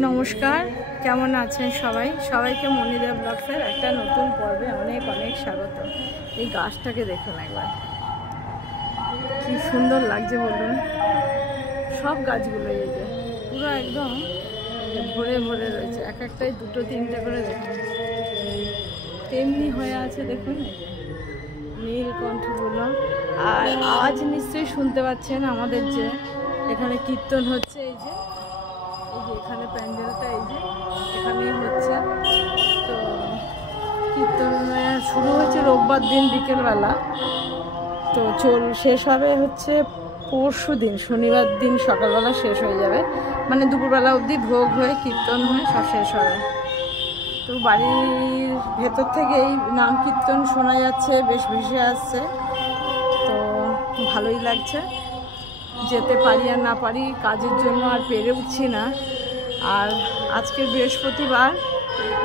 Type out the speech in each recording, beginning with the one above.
নমস্কার, কেমন আছেন সবাই? সবাইকে মনিরা ব্লগসের একটা নতুন পর্বে অনেক অনেক স্বাগত। এই গাছটাকে দেখুন একবার, কি সুন্দর লাগছে বলুন। সব গাছগুলো এই যে পুরো একদম ভরে ভরে রয়েছে, এক একটাই দুটো তিনটে করে দেখুন, তেমনি হয়ে আছে দেখুন এই যে নীলকণ্ঠগুলো। আর আওয়াজ নিশ্চয়ই শুনতে পাচ্ছেন আমাদের যে এখানে কীর্তন হচ্ছে, এই যে এখানে প্যান্ডেলটা এই যে এখানেই হচ্ছে। তো কীর্তন শুরু হয়েছে রোববার দিন বিকেলবেলা, তো শেষ হবে হচ্ছে পরশু দিন শনিবার দিন সকালবেলা শেষ হয়ে যাবে, মানে দুপুরবেলা অবধি ভোগ হয়ে কীর্তন হয়ে সব শেষ হবে। তো বাড়ির ভেতর থেকেই নাম কীর্তন শোনা যাচ্ছে, বেশ ভেসে আসছে, তো ভালোই লাগছে। যেতে পারি আর না পারি, কাজের জন্য আর পেরে উঠছি না। আর আজকে বৃহস্পতিবার,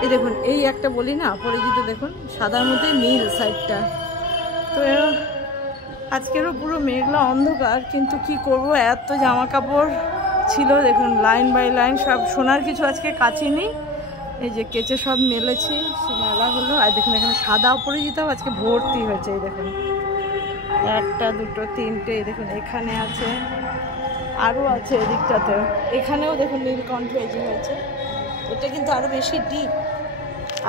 এই দেখুন এই একটা বলি না পরিচিত, দেখুন সাদার মধ্যে নীল সাইডটা। তো আজকেরও পুরো মেঘলা অন্ধকার, কিন্তু কি করব, এত জামা কাপড় ছিল দেখুন লাইন বাই লাইন, সব সোনার কিছু আজকে কাচিনি, এই যে কেচে সব মেলেছি, সে মেলা হলো। আর দেখুন এখানে সাদা অপরাজিতা আজকে ভর্তি হয়েছে, এই দেখুন একটা দুটো তিনটে, এই দেখুন এখানে আছে, আরও আছে এদিকটাতেও, এখানেও দেখুন নীলকণ্ঠ এই যে হয়েছে, এটা কিন্তু আরও বেশি ডিপ।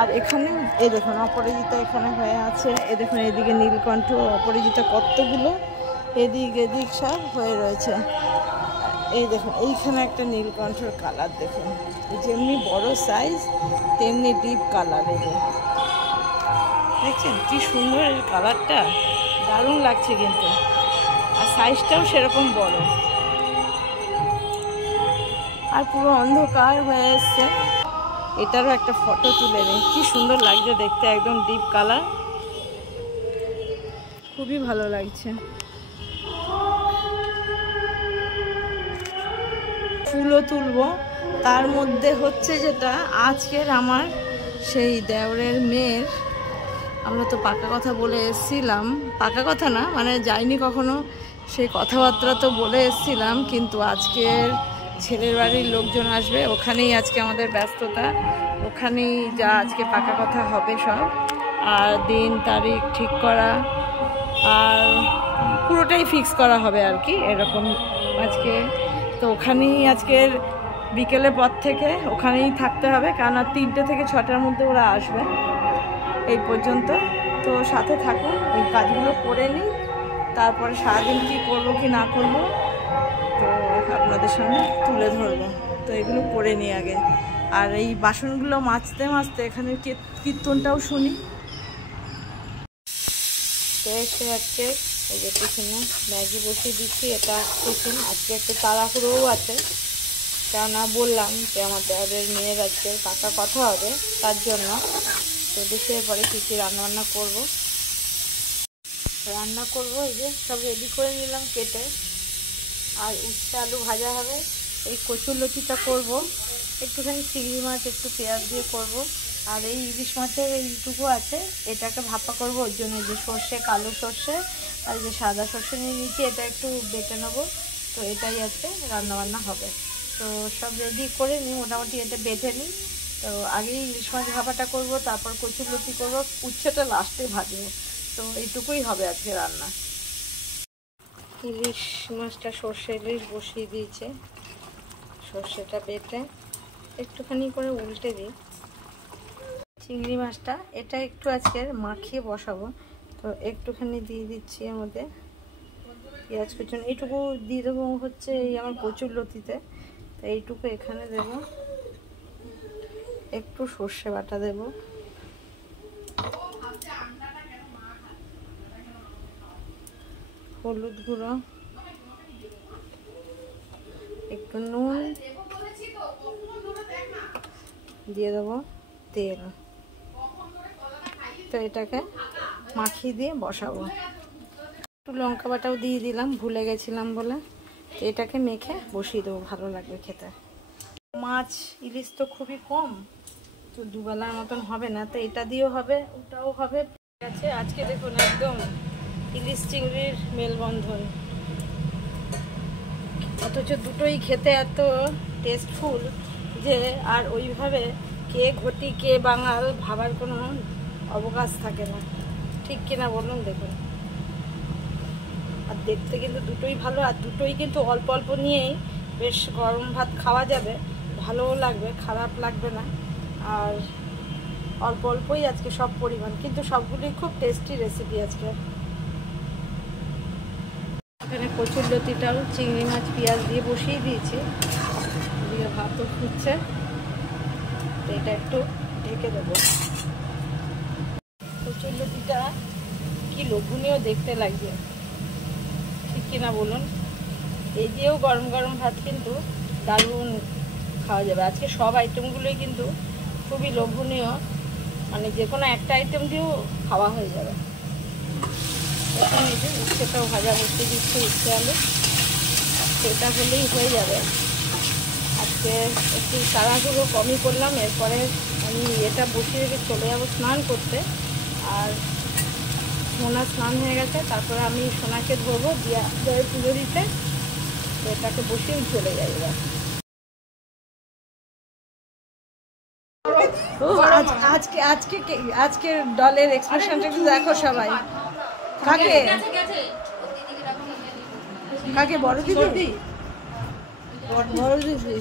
আর এখানে এই দেখুন অপরাজিতা এখানে হয়ে আছে, এই দেখুন এদিকে নীলকণ্ঠ অপরাজিতা কতগুলো এদিক সব হয়ে রয়েছে। এই দেখুন এইখানে একটা নীলকণ্ঠর কালার দেখুন, যেমনি বড় সাইজ তেমনি ডিপ কালার, এই যে দেখছেন কি সুন্দর এর কালারটা, দারুণ লাগছে কিন্তু, আর সাইজটাও সেরকম বড়। আর পুরো অন্ধকার হয়ে এসছে, এটারও একটা ফটো তুলে নিই, কি সুন্দর লাগছে দেখতে, একদম ডিপ কালার, খুবই ভালো লাগছে। ফুলও তুলবো, তার মধ্যে হচ্ছে যেটা আজকের আমার সেই দেওরের মেয়ের, আমরা তো পাকা কথা বলে এসেছিলাম, পাকা কথা না মানে যাইনি কখনো, সেই কথাবার্তা তো বলে এসেছিলাম, কিন্তু আজকের ছেলের বাড়ির লোকজন আসবে, ওখানেই আজকে আমাদের ব্যস্ততা, ওখানেই যা আজকে পাকা কথা হবে সব, আর দিন তারিখ ঠিক করা আর পুরোটাই ফিক্স করা হবে আর কি এরকম আজকে। তো ওখানেই আজকের বিকেলের পর থেকে ওখানেই থাকতে হবে, কারণ 3টে থেকে 6টার মধ্যে ওরা আসবে এই পর্যন্ত। তো সাথে থাকুন, ওই কাজগুলো করে নিই, তারপরে সারাদিন কী করবো কি না করবো তো আপনাদের সামনে তুলে ধরবো। তো এগুলো করে নিই আগে, আর এই বাসনগুলো মাজতে মাজতে এখানে কীর্তনটাও শুনি। তো এসে আজকে এই যে টিফিনে ম্যাগি বসিয়ে দিচ্ছি, এটা টিফিন আজকে একটু তাড়াহুড়োও আছে, কেননা বললাম যে আমার দেওরের মেয়ের আজকে পাকা কথা হবে, তার জন্য। তো দেখে পরে কী কী রান্নাবান্না করবো, এই যে সব রেডি করে নিলাম কেটে, আর উচ্ছে আলু ভাজা হবে, এই কচুরলতিটা করব, একটুখানি চিংড়ি মাছ একটু পেঁয়াজ দিয়ে করব, আর এই ইলিশ মাছের এইটুকু আছে, এটাকে ভাপা করব, ওর জন্য যে সর্ষে, কালো সর্ষে আর যে সাদা সর্ষে নিয়ে নিচ্ছি, এটা একটু বেটে নেবো। তো এটাই আজকে রান্নাবান্না হবে। তো সব রেডি করে নিই, মোটামুটি এটা বেটে নিই। তো আগেই ইলিশ মাছ ভাপাটা করব, তারপর কচুরলতি করব, উচ্ছেটা লাস্টে ভাজবো। তো এইটুকুই হবে আজকে রান্না। ইলিশ মাছটা সর্ষে ইলিশ বসিয়ে দিয়েছে, সর্ষেটা বেটে একটুখানি করে উল্টে দিই। চিংড়ি মাছটা এটা একটু আজকে মাখিয়ে বসাবো, তো একটুখানি দিয়ে দিচ্ছি এর মধ্যে পেঁয়াজ কুচুন, এইটুকু দিয়ে দেবো হচ্ছে এই আমার কচুরলতিতে। তো এইটুকু এখানে দেব, একটু সর্ষে বাটা দেব, হলুদ গুঁড়ো, একটু নুন দিয়ে দেবো, তেল। তো এটাকে মাখিয়ে দিয়ে বসাবো, একটু লঙ্কা বাটাও দিয়ে দিলাম, ভুলে গেছিলাম বলে। তো এটাকে মেখে বসিয়ে দেবো, ভালো লাগবে খেতে। মাছ ইলিশ তো খুবই কম, তো দুবেলার মতন হবে না, তো এটা দিয়েও হবে ওটাও হবে, ঠিক আছে। আজকে দেখুন একদম ইলিশ চিংড়ির মেলবন্ধন, অথচ দুটোই খেতে এত টেস্টফুল, যে আর ওইভাবে কে ঘটি কে বাঙাল ভাবার কোনো অবকাশ থাকে না, ঠিক কিনা বলুন? দেখুন, আর দেখতে কিন্তু দুটোই ভালো, আর দুটোই কিন্তু অল্প অল্প নিয়েই বেশ গরম ভাত খাওয়া যাবে, ভালোও লাগবে, খারাপ লাগবে না। আর অল্প অল্পই আজকে সব পরিমাণ, কিন্তু সবগুলোই খুব টেস্টি রেসিপি আজকে। এখানে কচুরলতিটাও চিংড়ি মাছ পেঁয়াজ দিয়ে বসিয়ে দিয়েছি, এদিকে ভাতও ফুটছে, তো এটা একটু ঢেকে দেবো। কচুরলতিটা কি লোভনীয় দেখতে লাগবে, ঠিক কিনা বলুন? এই দিয়েও গরম গরম ভাত কিন্তু দারুণ খাওয়া যাবে। আজকে সব আইটেমগুলোই কিন্তু খুবই লোভনীয়, মানে যে কোনো একটা আইটেম দিয়েও খাওয়া হয়ে যাবে। এখন এই যে উচ্ছেটাও ভাজা বসিয়ে দিচ্ছে, উচ্ছে আলু, সেটা হলেই হয়ে যাবে। আজকে একটু তাড়াহুড়ো কমই করলাম, এরপরে আমি এটা বসিয়ে রেখে চলে যাবো স্নান করতে। আর সোনা স্নান হয়ে গেছে, তারপরে আমি সোনাকে ধরবো দিয়ে পুজো দিতে, তো এটাকে বসিয়ে চলে যাই এবার। আজকে আজকে আজকে দলের এক্সপ্রেশনটা একটু দেখো সবাই। কাকে কাকে? বড় দিদি, বড় দিদি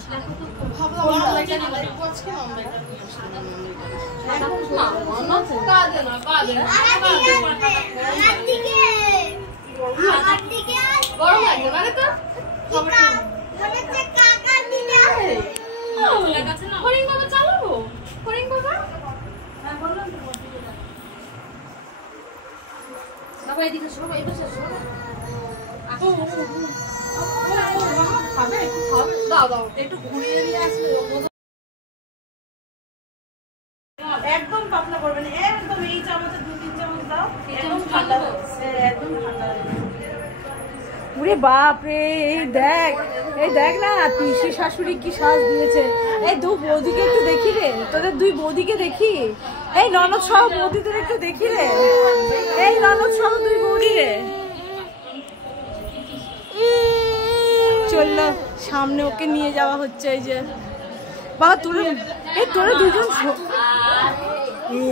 একদম পাতলা করবে না, একদম এই চামচে 2-3 চামচ দাও, একদম ঠান্ডা, একদম ঠান্ডা। ওরে বাপ রে, এই দেখ না পিসি শাশুড়ি কি সাজ দিয়েছে। এই দু বৌদিকে একটু দেখি রে, তোদের দুই বৌদিকে দেখি, এই ননদ সহ বৌদিদের একটু দেখি রে, এই ননদ সহ দুই বৌদি রে। চললো সামনে, ওকে নিয়ে যাওয়া হচ্ছে। এই যে বাবা তোরা দুজন,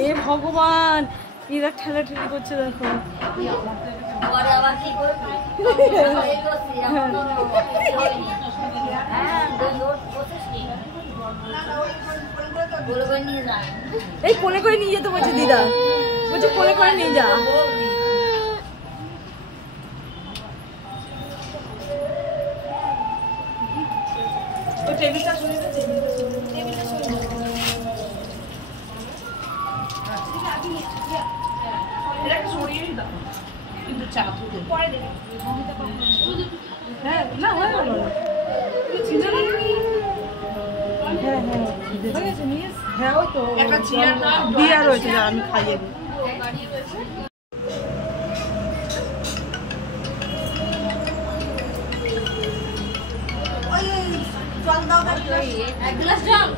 এ ভগবান, এরা ঠেলাঠেলি করছে দেখো। এই কোলে করে নিয়ে যেতে বলছে দিদা, বলছে কোলে করে নিয়ে যা। টেবিলটা সরিয়ে দে, টেবিলটা সরিয়ে দে। এটা সরিয়েই দাও, কিন্তু চা তুলে পরে দেবে। হ্যাঁ না হয় না, চিন্তা নেই। হ্যাঁ হ্যাঁ হয়ে গেছে, নিয়ে হ্যাঁ ওই তো একটা চেয়ার দিয়া রয়েছে, আমি খাইয়ে দিই। জল দাও, এক গ্লাস জল।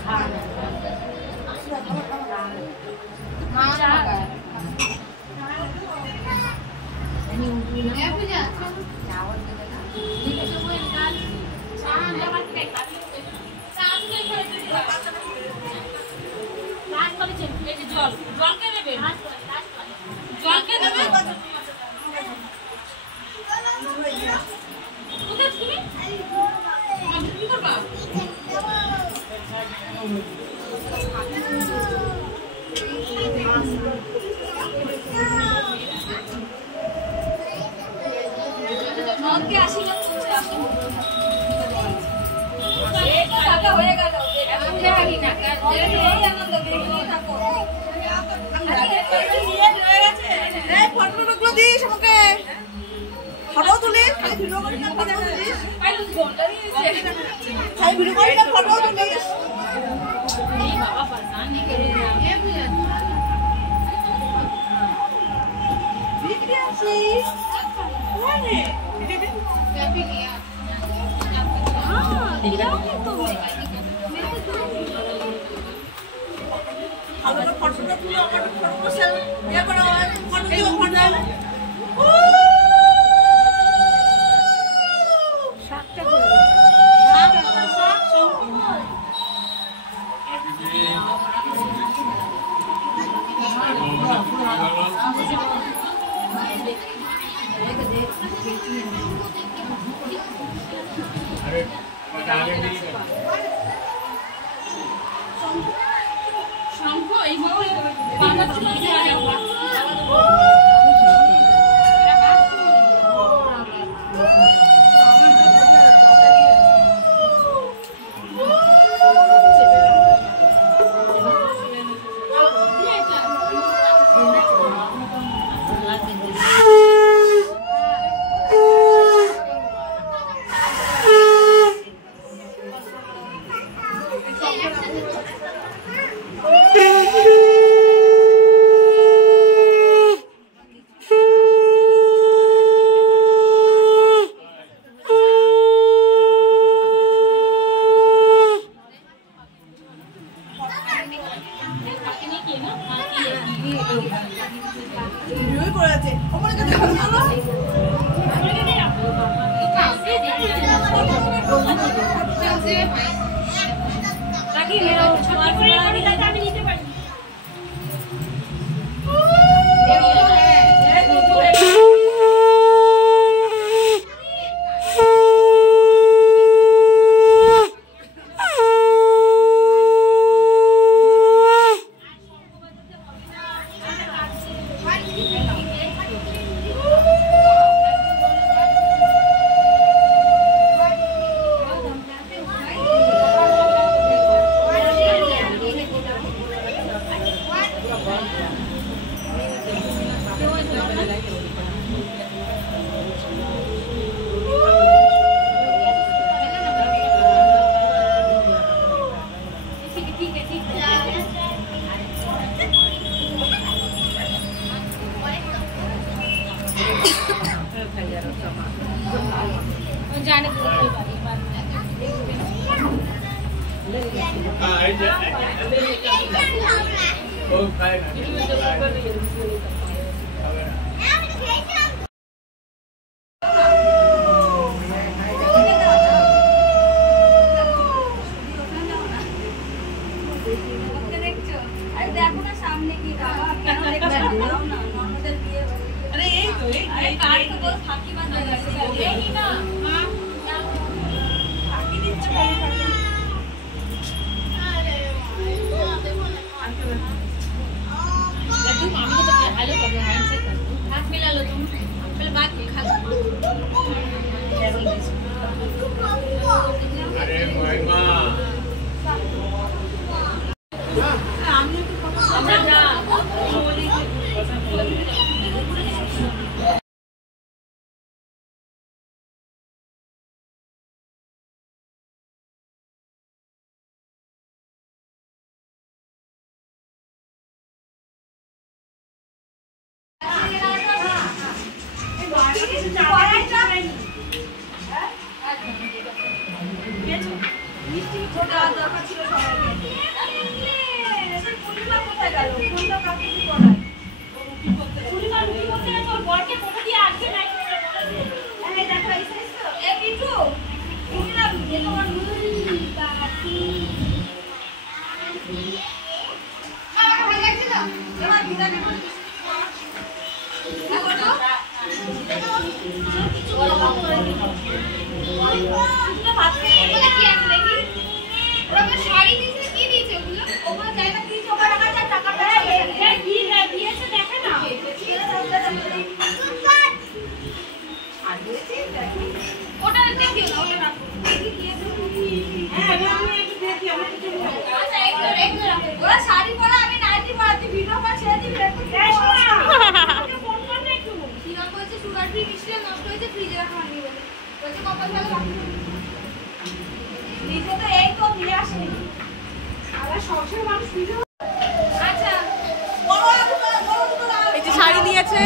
শাড়ি দিয়েছে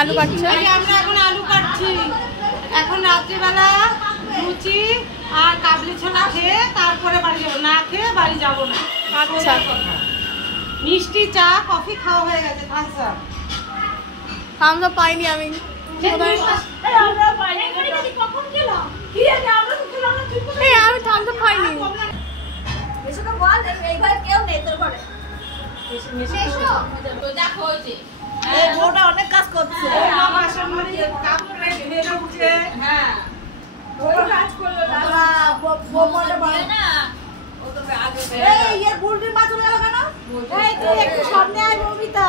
আলু কাটছে। আমরা এখন আলু কাটছি। এখন রাত্রিবেলা লুচি আর কাবলি ছোলা খেয়ে তারপরে বাড়ি যাবো, না খেয়ে বাড়ি যাবো না। আচ্ছা, মিষ্টি চা কফি খাওয়া হয়ে গেছে। থামস আপ পাইনি আমি। আমি থামস আপ পাইনি। অনেক কাজ করছে। একটু সামনে আয় মমিতা।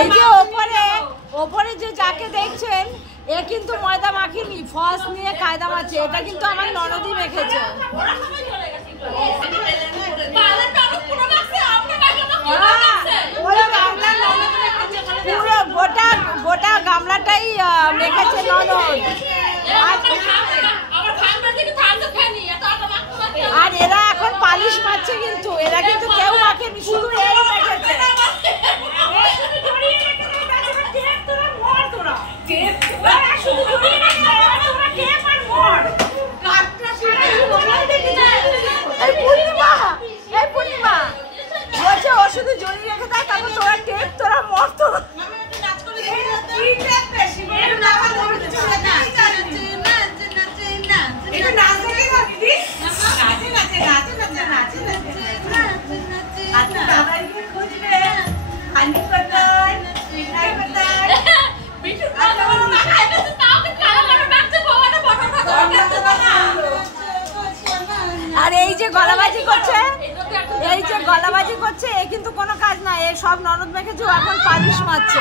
এই যে ওপরে যে যাকে দেখছেন এ কিন্তু ময়দা মাখিনি, ফলস নিয়ে কায়দা মারছে। এটা কিন্তু আমার ননদই মেখেছে। পুরো গোটা গামলাটাই মেখেছে ননদ। আর এরা এখন পালিশ মারছে, কিন্তু এরা কিন্তু কেউ মাখেনি, শুধু এরা মেখেছে। বলছে ও শুধু জড়িয়ে রেখে দেয়, তারপর তোরা টেপ, তোরা মরতো। আর এই যে গলাবাজি করছে, এ কিন্তু কোনো কাজ না, এ সব ননদ মেখেছে, এখন পালিশ মারছে।